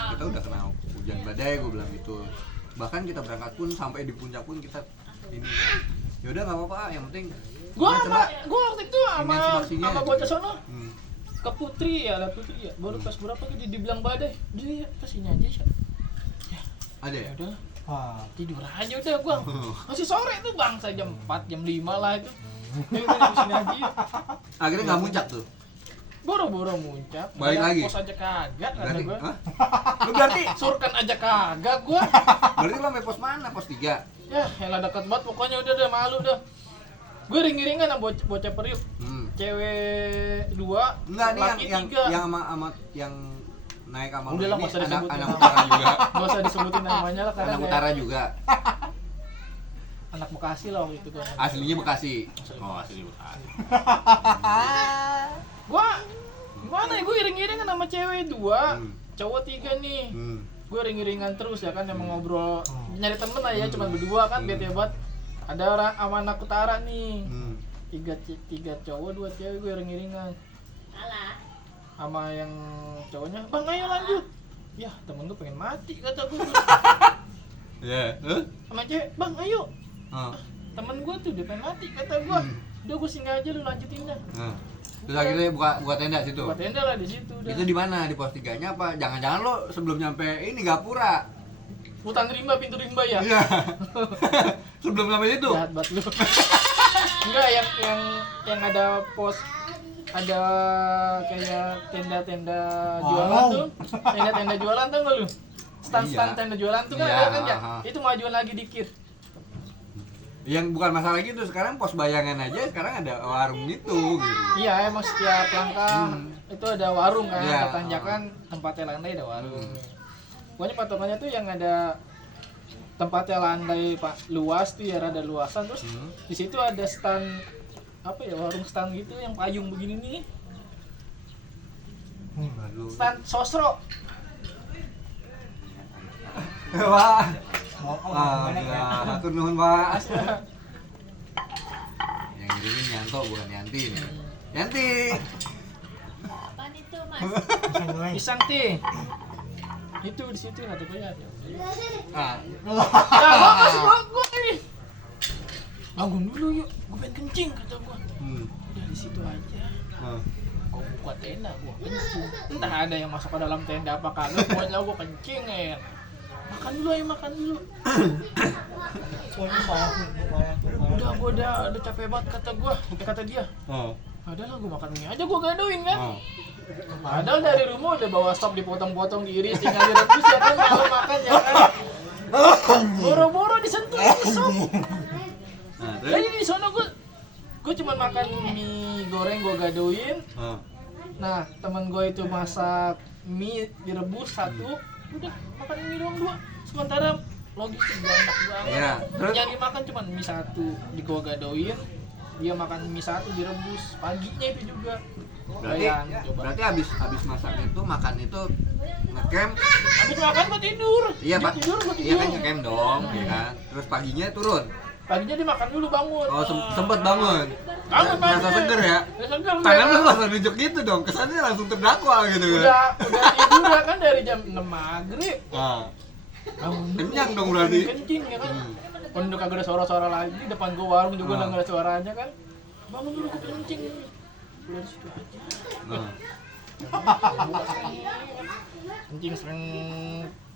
kita udah kena hujan badai, gue bilang gitu. Bahkan kita berangkat pun sampai di puncak pun kita ini. Ya udah nggak apa-apa, yang penting Gua coba waktu itu sama vaksinnya sama gitu. bocah sono Hmm. ke Putri ya, baru pas berapa gitu dibilang badai. Dia kesini aja sih. Ada Ya ya? udah wah. tidur aja udah gua. Masih sore tuh bangsa jam 4 jam 5 lah itu. Ini di sini aja yuk. Akhirnya nggak muncak tuh. Boro-boro muncak. Balik Bayar lagi? Pos aja kagak kata Berarti, gua. hah? Lu berarti Surkan aja kagak gua. berarti lu sampai pos mana? Pos 3? Ya, elah deket banget pokoknya udah malu dah. Gue ring-ringan sama bocah periuk. Cewek 2, Enggak nih laki yang 3. sama yang naik sama lu Udah lah, ini nggak usah anak disebutin. utara juga. Gak usah disebutin namanya lah karena Anak kayak utara juga. anak Bekasi lah waktu itu gua. Aslinya Bekasi. Oh, asli Bekasi. Gua gimana ya, gue iring-iringan sama cewek 2, cowok 3 nih. Gue iring-iringan terus ya kan, emang ngobrol nyari temen lah ya, cuma berdua kan, bete banget. Ada orang sama anak utara nih. Tiga cowok 2 cewek, gue iring-iringan sama yang cowoknya, bang ayo lanjut. Ya temen lu pengen mati kata gue. Ya. Sama cewek, bang ayo. Temen gue tuh dia pengen mati kata gue. Udah gue singgah aja, lu lanjutin dah. Terus akhirnya buka tenda situ. Buat tenda lah di situ dah. Itu di mana? Di pos 3-nya apa? Jangan-jangan lo sebelum nyampe ini Gapura. Hutan rimba, pintu rimba ya. Iya. Sebelum sampai situ. Jahat banget lu. Enggak, yang ada pos, ada kayak tenda-tenda jualan tuh. Tenda-tenda jualan tuh enggak lu? Stand-stand Iya. tenda jualan tuh kan Iya, ada kan ya? aha. Itu majuan lagi dikit. Yang bukan masalah gitu, sekarang pos bayangan aja sekarang ada warung gitu. Iya, emang setiap langkah itu ada warung kan, Iya. ada tanjakan, tempatnya landai ada warung. Pokoknya patokannya tuh yang ada tempatnya landai pak luas tuh ya, rada luasan, terus di situ ada stand apa ya, warung stand gitu yang payung begini nih, stand sosro. Wah. Mau Ya, atur nuhun, Pak. Asli. Yang ngirimin Yanto bukan Yanti nih. Yanti. Apaan itu, Mas? Pisang teh. Itu di situ kata gue ya. Ah, Ya, gua nih. Bangun dulu yuk, gue pengen kencing kata gua. Udah di situ aja. Gua buka tenda, gua kencing. Entah ada yang masuk ke dalam tenda apa kagak, pokoknya gua kencing ya. Makan dulu ayo, makan dulu. Udah gua udah capek banget kata gua, kata dia. Ada lah, gua makan mie aja, gua gadoin kan. Padahal dari rumah udah bawa sop dipotong-potong, diiris, tinggal direbus ya kan, kalau makan ya kan. Boro-boro disentuh sop. Nah, Jadi di sono gue cuma makan mie goreng, gue gadoin. Nah teman gue itu masak mie direbus 1, udah makan mie doang 2. Sementara logistik gue enak banget. Iya, terus? Yang dimakan cuma mie 1 di gue gadoin, dia makan mie 1 direbus paginya itu juga. Berarti habis masak itu makan itu ngecamp. Habis makan gue tidur. Iya, Dia Pak. tidur, gue Iya tidur. kan ngecamp dong, ya kan. Terus paginya turun. Paginya dia makan dulu, bangun. Oh, sempet bangun. Bangun, Merasa bangun. seger ya. Udah seger, Tangan ya. lu langsung nunjuk gitu dong. Kesannya langsung terdakwa gitu kan. Udah tidur ya kan dari jam 6 maghrib. Bangun dulu. Kenyang dong berarti. Kencing ya kan. Kalau udah kagak ada suara-suara lagi, depan gua warung juga udah nggak ada suaranya kan. Bangun dulu, gua kencing. Udah di situ aja. Kencing sering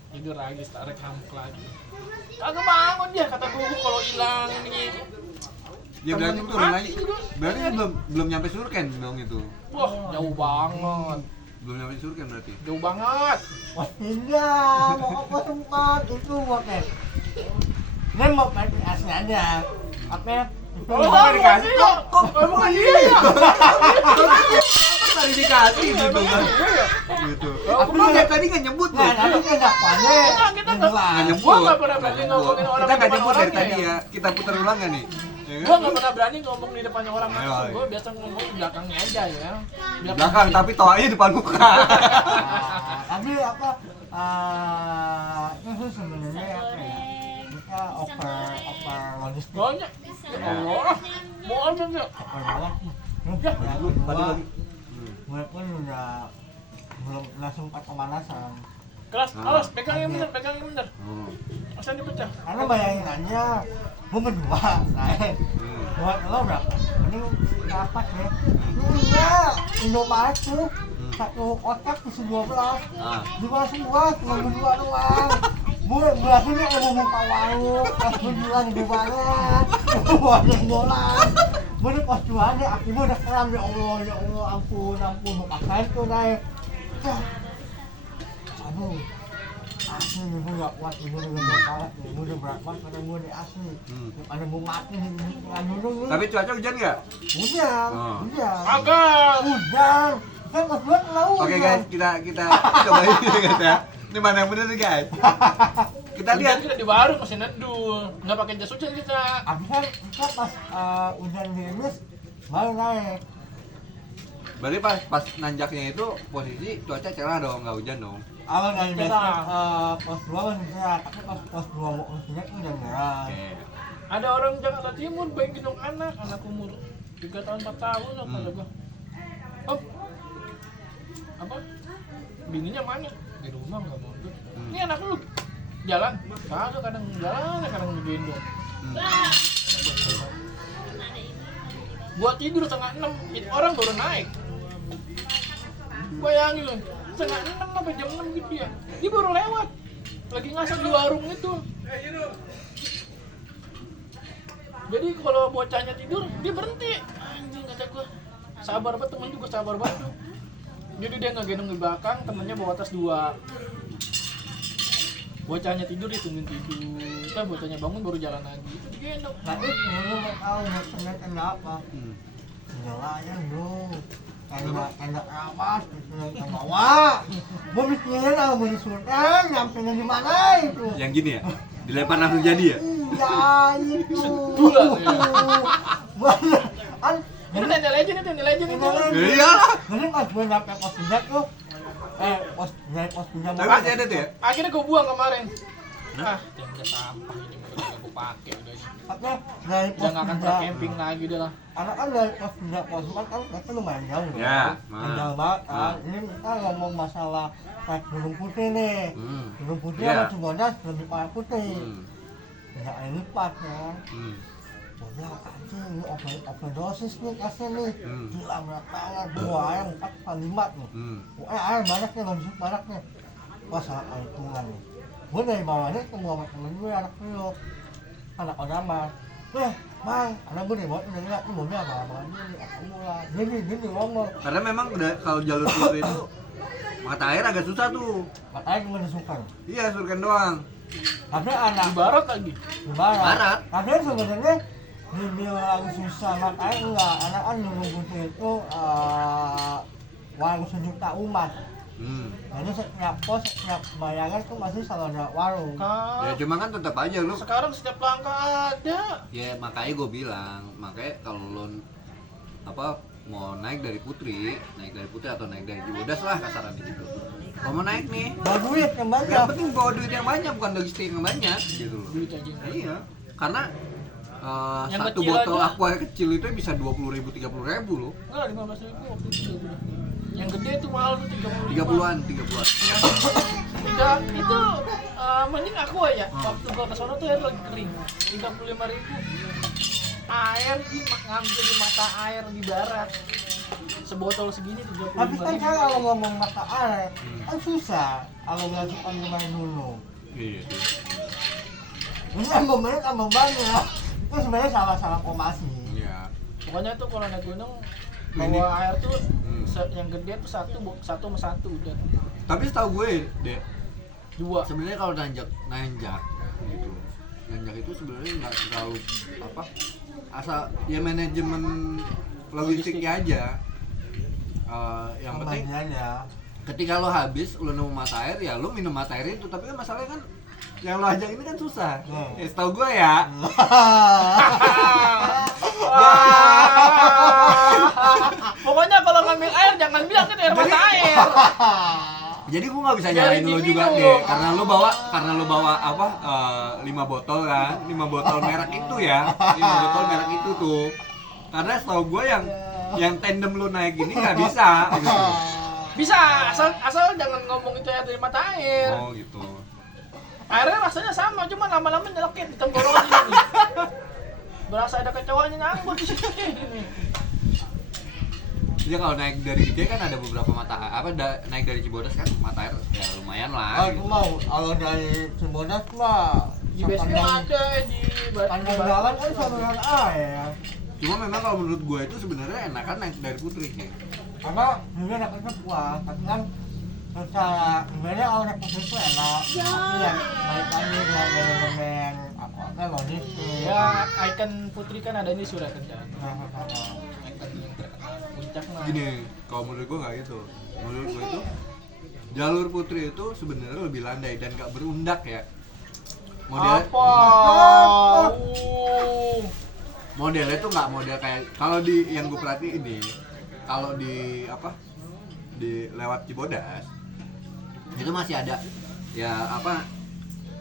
tidur lagi, tarik hamuk lagi. Kagak bangun dia, kata gua kalau hilang ini. Ya berarti Temen turun mati lagi. juga. Berarti belum nyampe Surken dong itu. Wah, jauh banget. Belum nyampe Surken berarti. Jauh banget. Wah, tidak, mau apa tempat itu oke. Ini mau main asli aja. Apa ya? Oh, dikasih kok. Emang iya ya? Tadi dikasih gitu kan. Gitu. Aku mah dari tadi nggak nyebut Nah, loh. tapi kan dakwanya. Kita nggak Nggak nyebut. Gua nggak pernah berani Nggak nyebut. ngomongin orang Kita nggak depan nyebut dari orangnya tadi ya. ya. Kita putar ulang nggak nih? Ya kan? Gua nggak pernah berani ngomong di depannya orang Ayo, langsung. ayo. Gua biasa ngomong di belakangnya aja ya. Di belakang tapi toanya depan muka. Tapi apa? Itu sebenarnya apa ya? Kita over logistik. Banyak. Ya Allah. Mau aja nggak? Over banget. Ya, Yang kedua, gue pun udah belum langsung pakai pemanasan. Kelas, awas, pegang yang bener, pegang yang bener. Asal dipecah. Karena bayangin aja, gue berdua naik. Buat lo berapa? Ini dapat ya. Iya, Indomaret tuh satu kotak isi 12. Jual semua, cuma berdua doang. Berarti ini mau buka warung, pas berjualan di mana? Buat yang bola. Bener pas tuanya aku udah keram ya Allah ampun muka saya tuh naik. Aduh, asli nih gue gak kuat nih, gue udah kalah nih, gue udah berat banget pada gue nih asli. Ada mau mati nih, nggak nulung nih. Tapi cuaca hujan nggak? Hujan. Agak. Hujan. Kan pas gue laut. Oke guys, kita cobain guys ya. Ini mana yang bener nih guys? Kita lihat. Kita di warung masih neduh, nggak pakai jas hujan kita. Abis kan kita pas hujan gerimis baru naik. Berarti pas nanjaknya itu posisi cuaca cerah dong, nggak hujan dong. Awal dari Cerah. besok pos 2 masih cerah, tapi pas pos 2 mau usinya tuh udah merah. Oke. Ada orang Jakarta Timur baik gendong anak umur 3 tahun 4 tahun apa kata gua. Oh, apa? Bininya mana? Di rumah nggak mau tuh. Ini anak lu jalan, kadang jalan, kadang digendong. Gua tidur setengah 6, itu orang baru naik. Bayangin loh, setengah 6 sampai jam 6 gitu ya. Dia baru lewat, lagi ngasih di warung itu. Jadi kalau bocahnya tidur, dia berhenti. Anjing kata gua, sabar banget, temen juga sabar banget. Jadi dia ngegendong di belakang, temennya bawa tas 2. Bocahnya tidur ditungguin tidur, kan bocahnya bangun baru jalan lagi, itu digendong. Tapi dulu mau tahu mau tenda apa? Nyalain bro. Tenda ramas, tenda bawah. Gue mikirin kalau mau disultan, nyampe di mana itu? Yang gini ya? Dilempar langsung jadi ya? Iya itu. Dua, ya. Banyak. Ini tenda legend itu. Iya. Jadi pas gue nyampe pos 3 tuh, pos 3 Tapi masih ada tuh ya? Akhirnya gue buang kemarin. Tenda sampah ini udah gue pakai udah. Apa dari Udah pos nggak akan 3 pernah camping lagi udah lah. karena kan dari pos 3 pos 4 kan mereka lumayan jauh Ya, jauh banget kan. Ini kita ngomong masalah naik Gunung Putih nih. Gunung Putih Ya. sama Cibodas lebih parah putih. Ya air lipat ya. Udah anjing, ini overdosis nih kasih nih. Gila berat banget, gua air 4/5 nih. Air banyak nih, lanjut banyak nih. Pas saat air hitungan nih. Gua dari bawahnya ketemu sama temen gue, anak dulu. Anak Odaman. Bang, anak gue nih, bawa lihat nih mobilnya abang-abang ini, aku lah. Gini ngomong. Karena memang kalau jalur putri itu mata air agak susah tuh. Katanya cuma disukan. Iya, surken doang. Tapi anak Di barat lagi. di barat. Barat. Tapi sebenarnya dibilang susah makanya enggak, anak kan Gunung Putih itu warung sejuta umat. Jadi setiap pos, setiap bayangan tuh masih selalu ada warung. Ya cuma kan tetap aja lu. Sekarang setiap langkah ada. Ya makanya gue bilang, makanya kalau lo apa mau naik dari Putri atau naik dari Cibodas lah kasarannya gitu. Kalau mau naik nih, Bawa duit yang banyak. yang penting bawa duit yang banyak, bukan logistik yang banyak gitu loh. Duit aja. Iya, karena Yang satu kecil botol aja. aqua kecil itu bisa 20.000, 30.000 loh. Enggak, 15.000 waktu itu udah. Yang gede tuh mahal tuh 30.000. 30-an. Itu mending aku aja. Waktu gua ke sono tuh air lagi kering. 35.000. Air ngambil di mata air di barat. Sebotol segini 35.000. Tapi kan saya kalau ngomong mata air, kan susah kalau ngajukan rumah dulu. Iya. Ini ambang banyak. Itu sebenarnya salah komasi. Iya. Pokoknya tuh kalau naik gunung Ini. bawa air tuh yang gede tuh satu sama satu udah. Tapi setahu gue, Dek, 2. sebenarnya kalau nanjak gitu. Nanjak itu sebenarnya nggak terlalu apa? Asal ya manajemen logistiknya aja. Yang penting Pembagiannya. ketika lo habis, lo nemu mata air ya lo minum mata air itu. Tapi kan masalahnya kan yang lo ajak ini kan susah. Ya setahu gue ya. Pokoknya kalau ngambil air jangan bilang itu air mata air. Jadi gua nggak bisa nyalain lo juga deh, karena lo bawa apa 5 botol kan, 5 botol merek itu ya, 5 botol merek itu tuh. Karena setahu gua yang tandem lo naik ini nggak bisa. Gitu. Bisa, asal jangan ngomong itu air dari mata air. Oh gitu. Airnya rasanya sama, cuma lama-lama nyelekit di tenggorokan ini. Berasa ada kecoanya nyangkut di sini. Jadi kalau naik dari gede kan ada beberapa mata air, naik dari Cibodas kan mata air ya lumayan lah. Aku mau kalau dari Cibodas mah Di base camp ada di Pandang jalan kan saluran air. Cuma memang kalau menurut gua itu sebenarnya enakan naik dari Putri nih. karena dulunya dapetnya puas, tapi kan secara sebenarnya kalau naik putri itu enak, tapi ya balik lagi buat momen-momen apa logis Ya ikon Putri kan ada di Surat Kencana. nah, Ikon yang terkenal puncak mah. Gini, kalau menurut gua nggak gitu. Menurut gua itu jalur Putri itu sebenarnya lebih landai dan nggak berundak ya. Modelnya, Apa? modelnya tuh nggak model kayak kalau di yang gue perhatiin nih, kalau di apa di lewat Cibodas itu masih ada ya apa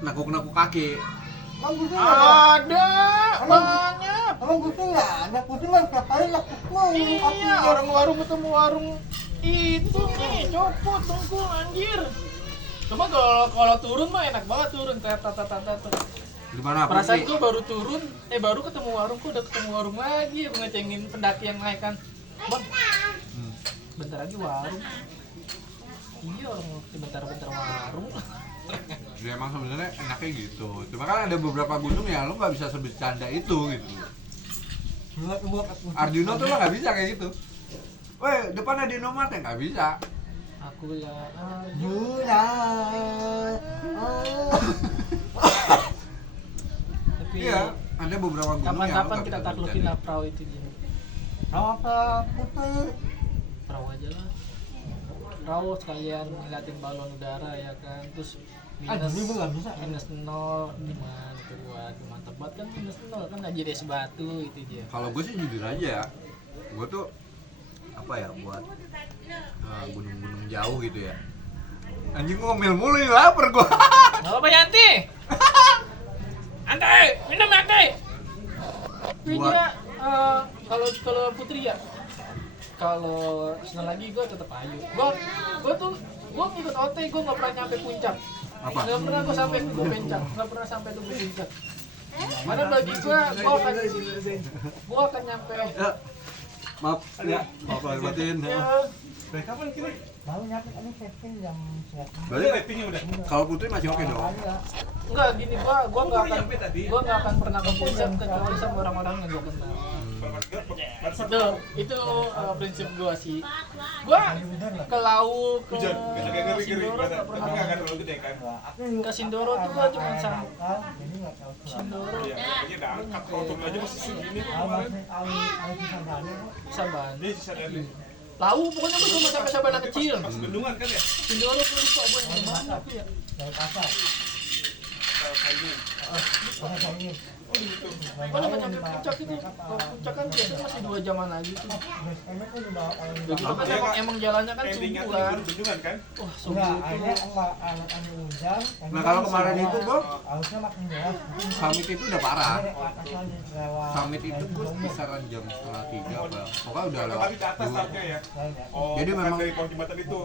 nekuk-nekuk kaki. emang putri nggak ada, Ada banyak. emang putri nggak ada, putri mah setiap kali nekuk mulu kakinya. Iya, orang warung ketemu warung itu nih, copot tengkul anjir. Cuma kalau turun mah enak banget turun, tata. Gimana Perasaan Putri? gue baru turun, baru ketemu warung, kok udah ketemu warung lagi, gue ngecengin pendaki yang naik kan. Bang, bentar lagi warung. Iya, orang bentar-bentar warung. Ya emang sebenarnya enaknya gitu. Cuma kan ada beberapa gunung ya lo nggak bisa sebecanda itu gitu. Arjuna tuh lo nggak bisa kayak gitu. Weh, depan ada Indomaret ya nggak bisa. Aku ya, Juna, tapi Iya, ada beberapa gunung yang lo kapan-kapan nggak kita bisa taklukin sebecanda. lah perahu itu gini. apa putri? Perahu aja lah. Perahu sekalian ngeliatin balon udara ya kan, terus Jadi gue nggak bisa. minus 0 gimana tuh buat mantap banget kan minus 0 kan aja es batu itu dia. Kalau gue sih jujur aja ya, gue tuh apa ya buat gunung-gunung jauh gitu ya. Anjing gue ngomel mulu nih, lapar gue. Nggak apa-apa Yanti. Antai, minum Antai. Tapi Buat- dia kalau Putri ya, kalau senang lagi gue tetap ayu. Gue ngikut OT, gue nggak pernah nyampe puncak. Apa? Nggak pernah gue sampai ke puncak, nggak pernah sampai ke puncak. Mana bagi gue akan nyampe. Ya, maaf ya, maaf lahir batin. Ya, Baru nyampe ini session jam 9. Berarti kalau Putri masih oke dong. enggak gini gua nggak akan pernah ke puncak kecuali sama orang-orang yang gua kenal. Itu prinsip gua sih. Gua ke Lau, ke Sindoro nggak pernah. Ke Sindoro tuh gua cuma sama Jadi nggak tahu. Sindoro Saban. Lau pokoknya gua cuma sampai Sabana kecil. Bendungan kan ya? Sindoro gua lupa gua yang mana tapi ya. Dari pasar. Mana nggak nyampe puncak itu. Kalau puncak kan biasanya masih 2 jaman lagi tuh. Enak tuh dibawa orang Begitu kan emang jalannya kan Endingnya subuh tuh kan. bendungan kan? Wah, Enggak, subuh akhirnya itu. anak hujan. Nah kalau kemarin itu gue Harusnya makin jelas. summit itu udah parah. Lewat. Summit itu gue kisaran jam 2:30 apa. Pokoknya udah lewat. Tapi ke atas startnya ya? Oh, Jadi bukan memang- dari pohon jembatan itu.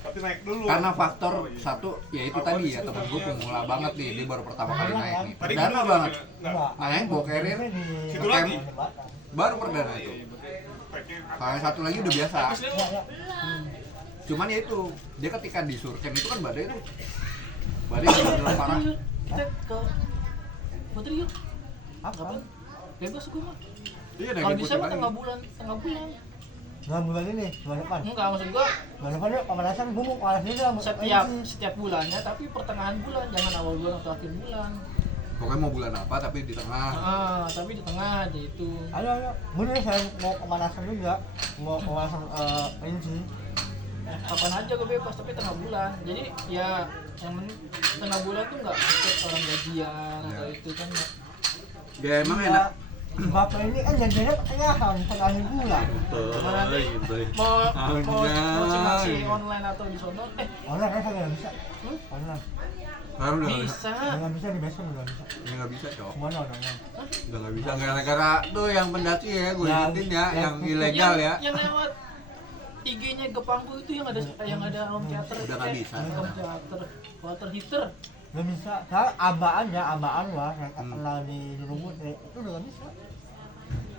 Tapi naik dulu. Karena faktor satu ya itu tadi ya, temen gue pemula banget nih, dia baru pertama kali naik nih. Tadi Perdana gimana? banget. Enggak. Nah yang gue carrier Situ lagi? baru perdana itu. Kalau yang satu lagi udah biasa. Cuman ya itu, dia ketika di Surken itu kan badai tuh. Badai bener-bener parah. Kita ke Putri yuk. Apa? Kapan? Bebas gue mah. Iya Kalau dari bisa Putri mah lagi. tengah bulan. Bulan bulan ini, bulan depan. Enggak, maksud gua Bulan depan yuk pemanasan gue mau kelas ini lah. setiap bulannya tapi pertengahan bulan, jangan awal bulan atau akhir bulan. Pokoknya mau bulan apa tapi di tengah. Tapi di tengah aja itu. Ayo, mungkin saya mau pemanasan juga. Mau pemanasan Rinci. Kapan aja gue bebas tapi tengah bulan. Jadi ya yang tengah bulan tuh nggak masuk orang gajian atau Ya. itu kan. Ya emang enak. Bapak ini kan janjinya pertengahan, tengah bulan. Mana nanti mau simulasi online atau di sono? Online kan saya nggak bisa. Hmm? Online. Sekarang udah Bisa. Nggak bisa di besok nggak bisa. ya nggak bisa cok. Semuanya online. Udah nggak bisa gara-gara tuh yang pendaki ya gue Yang- ingetin ya, yang yang- ilegal ya. Yang lewat IG-nya Gepangku itu yang ada home theater. Udah nggak bisa. Home theater, water heater. Nggak bisa. Saya abaan lah yang terkenal di Gunung Putri itu udah nggak bisa.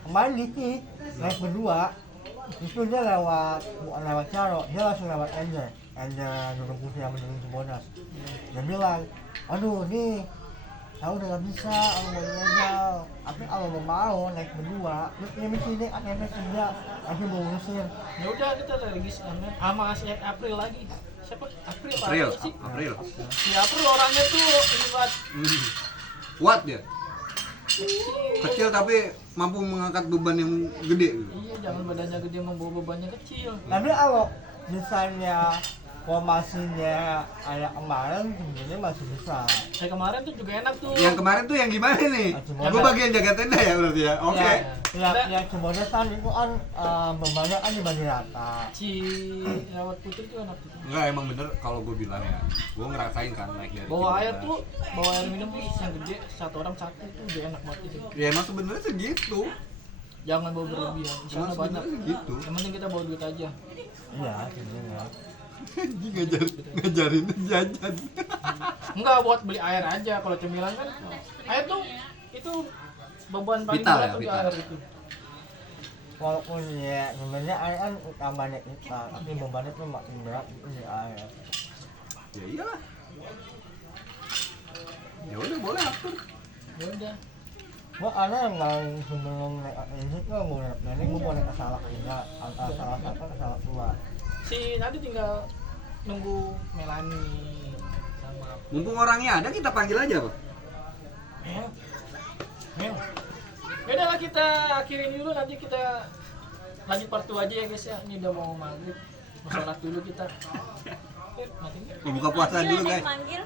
Kemarin dikit naik berdua, itu dia bukan lewat Caro, dia langsung lewat Ender Gunung Putri yang menuju Cibodas. Dia bilang, aduh nih Aku udah gak bisa, aku mau legal. Tapi kalau mau naik berdua, ini sini akhirnya kerja, aku mau ngusir. Ya udah kita lagi sama si April lagi. Siapa? April apa April, sih? April. Si April orangnya tuh ini banget. Kuat dia. Kecil tapi mampu mengangkat beban yang gede gitu. Iya, jangan badannya gede membawa bebannya kecil. Tapi kalau misalnya formasinya kayak kemarin sebenarnya masih bisa. Saya kemarin tuh juga enak tuh. Yang kemarin tuh yang gimana nih? Gue bagian jaga tenda ya berarti ya. Oke. Ya sebenarnya kan itu kan bebannya kan dibagi rata. Si Rawat Putri tuh enak tuh. Enggak, emang bener kalau gue bilang ya. Gue ngerasain kan naik dari Bawa air 13. tuh, bawa air minum tuh yang gede, satu orang satu tuh udah enak banget itu. Ya emang sebenarnya segitu. Jangan bawa berlebihan, di sana Emang banyak. sebenarnya segitu. Yang penting kita bawa duit aja. Iya, sebenarnya. Anjing ngajarin jajan. Enggak buat beli air aja, kalau cemilan kan air tuh itu beban paling Vital berat ya, tuh di vital. air itu. Walaupun ya sebenarnya air kan utamanya kita, tapi bebannya tuh makin berat itu di air. Ya iyalah. Ya udah boleh atur. Ya udah. Gua ada nggak sebelum naik ini tuh mau nanti gua mau naik ke Salak juga, antara salah satu ke Salak dua. Si tadi tinggal nunggu Melani sama Mumpung orangnya ada kita panggil aja, Pak. Mel. Ya udahlah kita akhirin dulu, nanti kita lanjut part 2 aja ya guys ya. Ini udah mau maghrib. Mau sholat dulu kita. Yuk, matiin. Mau buka puasa dulu, guys. Manggil.